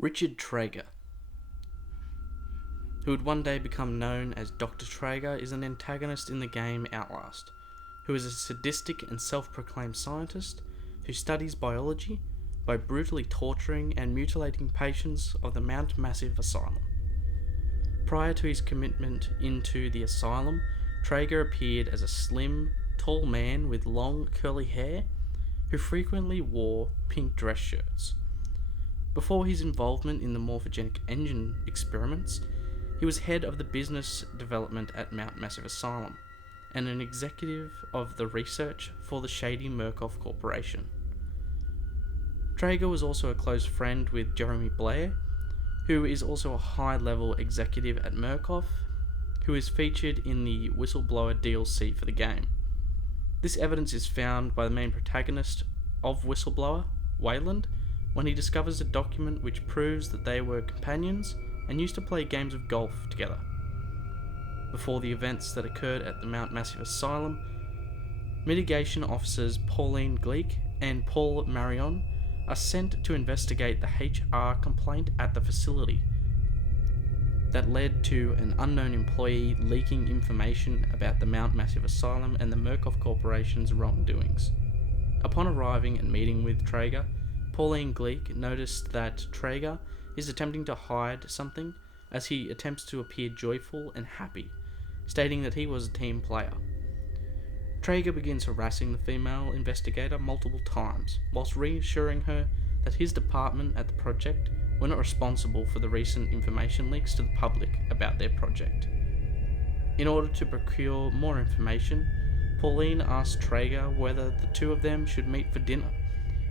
Richard Trager, who would one day become known as Dr. Trager, is an antagonist in the game Outlast, who is a sadistic and self-proclaimed scientist who studies biology by brutally torturing and mutilating patients of the Mount Massive Asylum. Prior to his commitment into the asylum, Trager appeared as a slim, tall man with long, curly hair who frequently wore pink dress shirts. Before his involvement in the morphogenic engine experiments, he was head of the business development at Mount Massive Asylum and an executive of the research for the shady Murkoff Corporation. Trager was also a close friend with Jeremy Blair, who is also a high-level executive at Murkoff, who is featured in the Whistleblower DLC for the game. This evidence is found by the main protagonist of Whistleblower, Wayland, when he discovers a document which proves that they were companions and used to play games of golf together. Before the events that occurred at the Mount Massive Asylum, mitigation officers Pauline Gleek and Paul Marion are sent to investigate the HR complaint at the facility that led to an unknown employee leaking information about the Mount Massive Asylum and the Murkoff Corporation's wrongdoings. Upon arriving and meeting with Trager, Pauline Gleek noticed that Trager is attempting to hide something as he attempts to appear joyful and happy, stating that he was a team player. Trager begins harassing the female investigator multiple times, whilst reassuring her that his department at the project were not responsible for the recent information leaks to the public about their project. In order to procure more information, Pauline asks Trager whether the two of them should meet for dinner,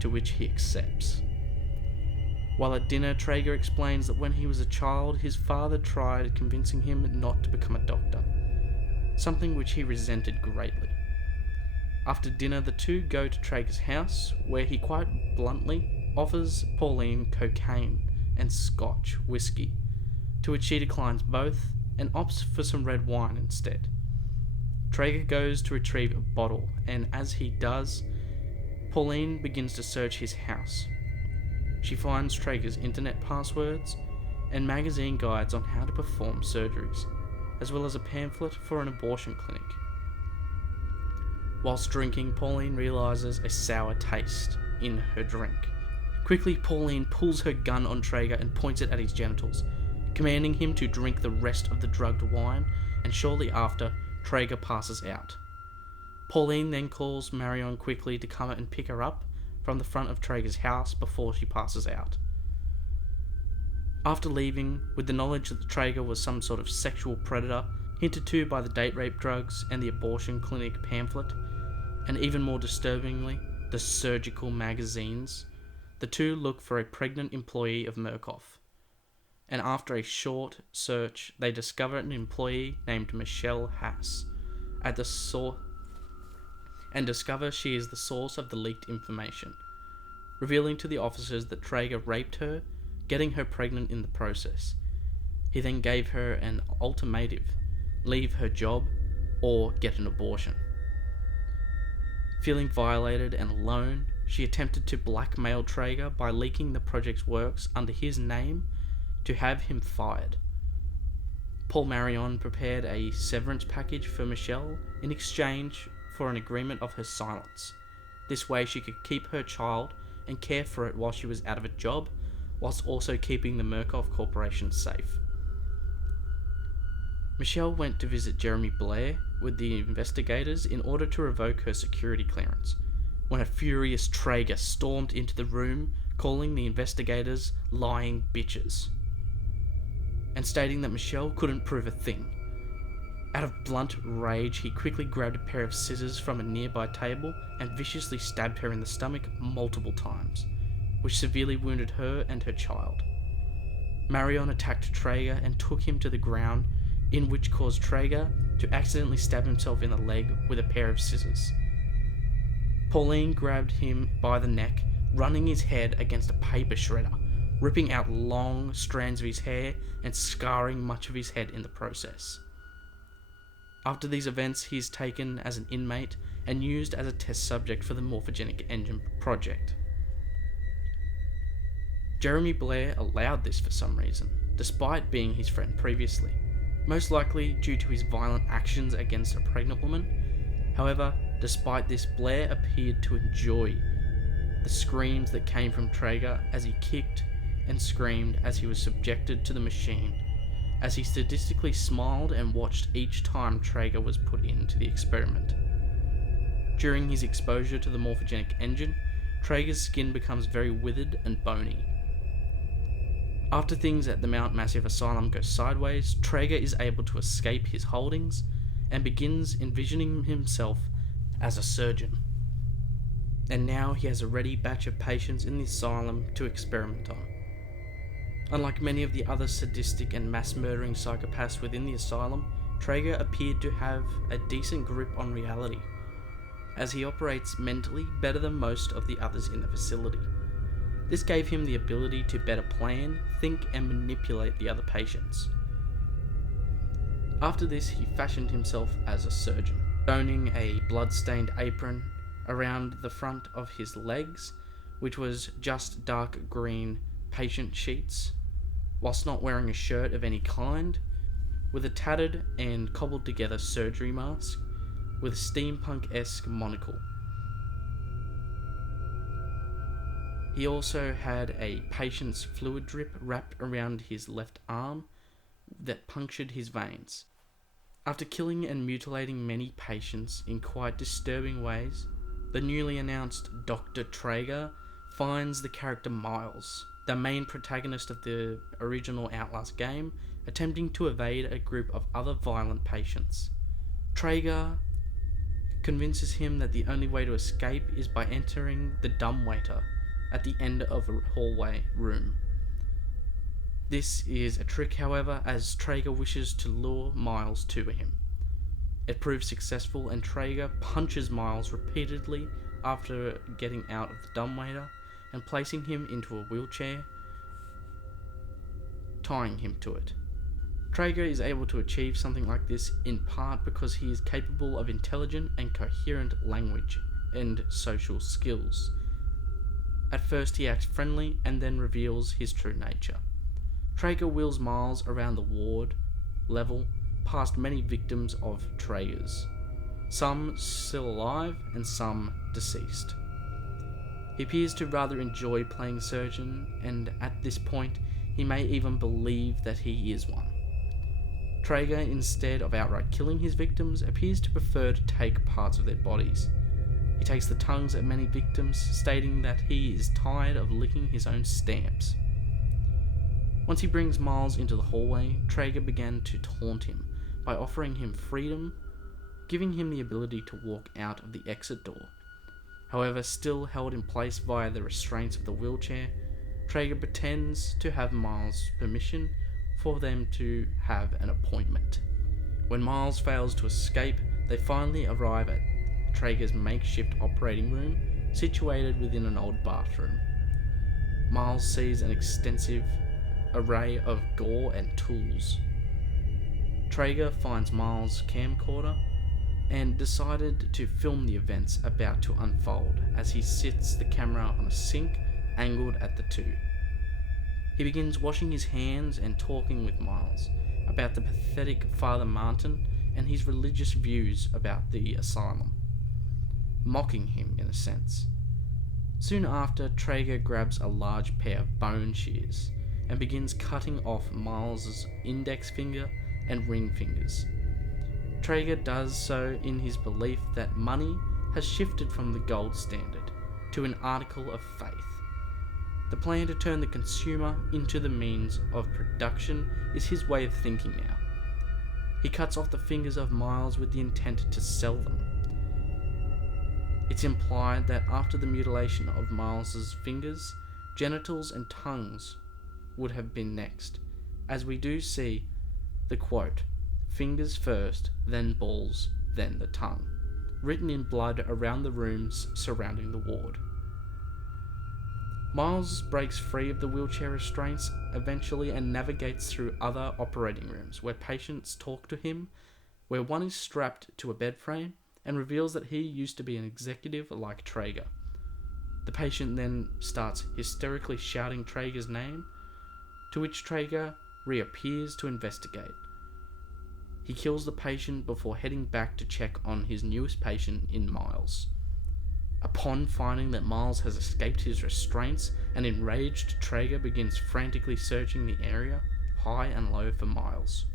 to which he accepts. While at dinner, Trager explains that when he was a child, his father tried convincing him not to become a doctor, something which he resented greatly. After dinner, the two go to Trager's house, where he quite bluntly offers Pauline cocaine and Scotch whiskey, to which she declines both and opts for some red wine instead. Trager goes to retrieve a bottle, and as he does, Pauline begins to search his house. She finds Trager's internet passwords and magazine guides on how to perform surgeries, as well as a pamphlet for an abortion clinic. Whilst drinking, Pauline realises a sour taste in her drink. Quickly, Pauline pulls her gun on Trager and points it at his genitals, commanding him to drink the rest of the drugged wine, and shortly after, Trager passes out. Pauline then calls Marion quickly to come and pick her up from the front of Trager's house before she passes out. After leaving, with the knowledge that Trager was some sort of sexual predator, hinted to by the date rape drugs and the abortion clinic pamphlet, and even more disturbingly, the surgical magazines, the two look for a pregnant employee of Murkoff. And after a short search, they discover an employee named Michelle Haas at the source, and discover she is the source of the leaked information, revealing to the officers that Trager raped her, getting her pregnant in the process. He then gave her an ultimatum: leave her job or get an abortion. Feeling violated and alone, she attempted to blackmail Trager by leaking the project's works under his name to have him fired. Paul Marion prepared a severance package for Michelle in exchange for an agreement of her silence. This way she could keep her child and care for it while she was out of a job, whilst also keeping the Murkoff Corporation safe. Michelle went to visit Jeremy Blair with the investigators in order to revoke her security clearance, when a furious Trager stormed into the room, calling the investigators lying bitches, and stating that Michelle couldn't prove a thing. Out of blunt rage, he quickly grabbed a pair of scissors from a nearby table and viciously stabbed her in the stomach multiple times, which severely wounded her and her child. Marion attacked Trager and took him to the ground, in which caused Trager to accidentally stab himself in the leg with a pair of scissors. Pauline grabbed him by the neck, running his head against a paper shredder, ripping out long strands of his hair and scarring much of his head in the process. After these events, he is taken as an inmate and used as a test subject for the morphogenic engine project. Jeremy Blair allowed this for some reason, despite being his friend previously, most likely due to his violent actions against a pregnant woman. However, despite this, Blair appeared to enjoy the screams that came from Trager as he kicked and screamed as he was subjected to the machine, as he sadistically smiled and watched each time Trager was put into the experiment. During his exposure to the morphogenic engine, Trager's skin becomes very withered and bony. After things at the Mount Massive Asylum go sideways, Trager is able to escape his holdings and begins envisioning himself as a surgeon. And now he has a ready batch of patients in the asylum to experiment on. Unlike many of the other sadistic and mass-murdering psychopaths within the asylum, Trager appeared to have a decent grip on reality, as he operates mentally better than most of the others in the facility. This gave him the ability to better plan, think, and manipulate the other patients. After this, he fashioned himself as a surgeon, owning a blood-stained apron around the front of his legs, which was just dark green patient sheets, whilst not wearing a shirt of any kind, with a tattered and cobbled together surgery mask with a steampunk-esque monocle. He also had a patient's fluid drip wrapped around his left arm that punctured his veins. After killing and mutilating many patients in quite disturbing ways, the newly announced Dr. Trager finds the character Miles, the main protagonist of the original Outlast game, attempting to evade a group of other violent patients. Trager convinces him that the only way to escape is by entering the dumbwaiter at the end of a hallway room. This is a trick, however, as Trager wishes to lure Miles to him. It proves successful, and Trager punches Miles repeatedly after getting out of the dumbwaiter and placing him into a wheelchair, tying him to it. Trager is able to achieve something like this in part because he is capable of intelligent and coherent language and social skills. At first he acts friendly and then reveals his true nature. Trager wheels Miles around the ward level past many victims of Trager's, some still alive and some deceased. He appears to rather enjoy playing surgeon, and at this point he may even believe that he is one. Trager, instead of outright killing his victims, appears to prefer to take parts of their bodies. He takes the tongues of many victims, stating that he is tired of licking his own stamps. Once he brings Miles into the hallway, Trager began to taunt him by offering him freedom, giving him the ability to walk out of the exit door. However, still held in place via the restraints of the wheelchair, Trager pretends to have Miles' permission for them to have an appointment. When Miles fails to escape, they finally arrive at Trager's makeshift operating room, situated within an old bathroom. Miles sees an extensive array of gore and tools. Trager finds Miles' camcorder and decided to film the events about to unfold as he sits the camera on a sink angled at the two. He begins washing his hands and talking with Miles about the pathetic Father Martin and his religious views about the asylum, mocking him in a sense. Soon after, Trager grabs a large pair of bone shears and begins cutting off Miles' index finger and ring fingers. Trager does so in his belief that money has shifted from the gold standard to an article of faith. The plan to turn the consumer into the means of production is his way of thinking now. He cuts off the fingers of Miles with the intent to sell them. It's implied that after the mutilation of Miles' fingers, genitals and tongues would have been next, as we do see the quote, "Fingers first, then balls, then the tongue," written in blood around the rooms surrounding the ward. Miles breaks free of the wheelchair restraints eventually and navigates through other operating rooms where patients talk to him, where one is strapped to a bed frame and reveals that he used to be an executive like Trager. The patient then starts hysterically shouting Trager's name, to which Trager reappears to investigate. He kills the patient before heading back to check on his newest patient in Miles. Upon finding that Miles has escaped his restraints, an enraged Trager begins frantically searching the area, high and low, for Miles.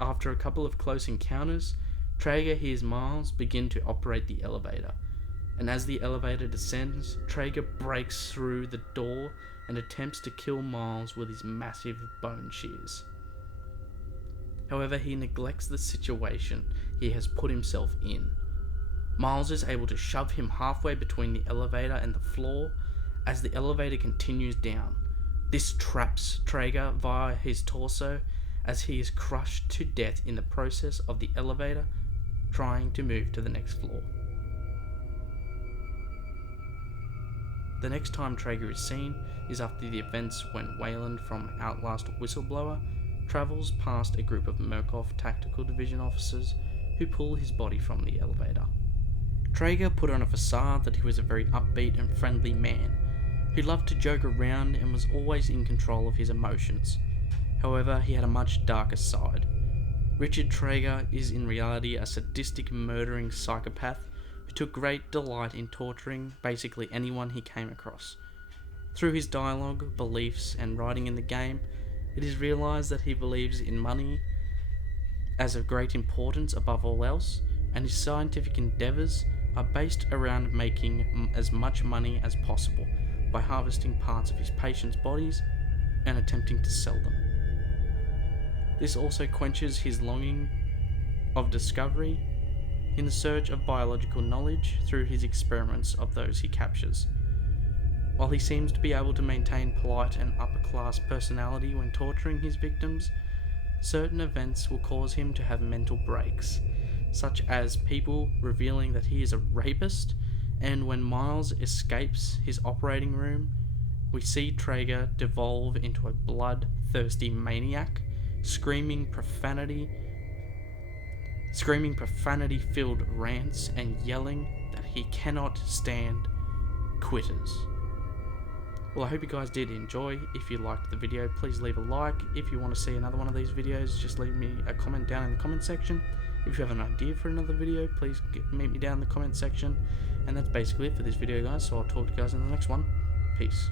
After a couple of close encounters, Trager hears Miles begin to operate the elevator, and as the elevator descends, Trager breaks through the door and attempts to kill Miles with his massive bone shears. However, he neglects the situation he has put himself in. Miles is able to shove him halfway between the elevator and the floor as the elevator continues down. This traps Trager via his torso as he is crushed to death in the process of the elevator trying to move to the next floor. The next time Trager is seen is after the events when Wayland from Outlast Whistleblower travels past a group of Murkoff Tactical Division officers who pull his body from the elevator. Trager put on a facade that he was a very upbeat and friendly man, who loved to joke around and was always in control of his emotions. However, he had a much darker side. Richard Trager is in reality a sadistic, murdering psychopath who took great delight in torturing basically anyone he came across. Through his dialogue, beliefs, and writing in the game, it is realised that he believes in money as of great importance above all else, and his scientific endeavours are based around making as much money as possible by harvesting parts of his patients' bodies and attempting to sell them. This also quenches his longing of discovery in the search of biological knowledge through his experiments of those he captures. While he seems to be able to maintain polite and upper-class personality when torturing his victims, certain events will cause him to have mental breaks, such as people revealing that he is a rapist, and when Miles escapes his operating room, we see Trager devolve into a bloodthirsty maniac, screaming profanity-filled rants and yelling that he cannot stand quitters. Well, I hope you guys did enjoy. If you liked the video, please leave a like. If you want to see another one of these videos, just leave me a comment down in the comment section. If you have an idea for another video, please meet me down in the comment section. And that's basically it for this video, guys, so I'll talk to you guys in the next one. Peace.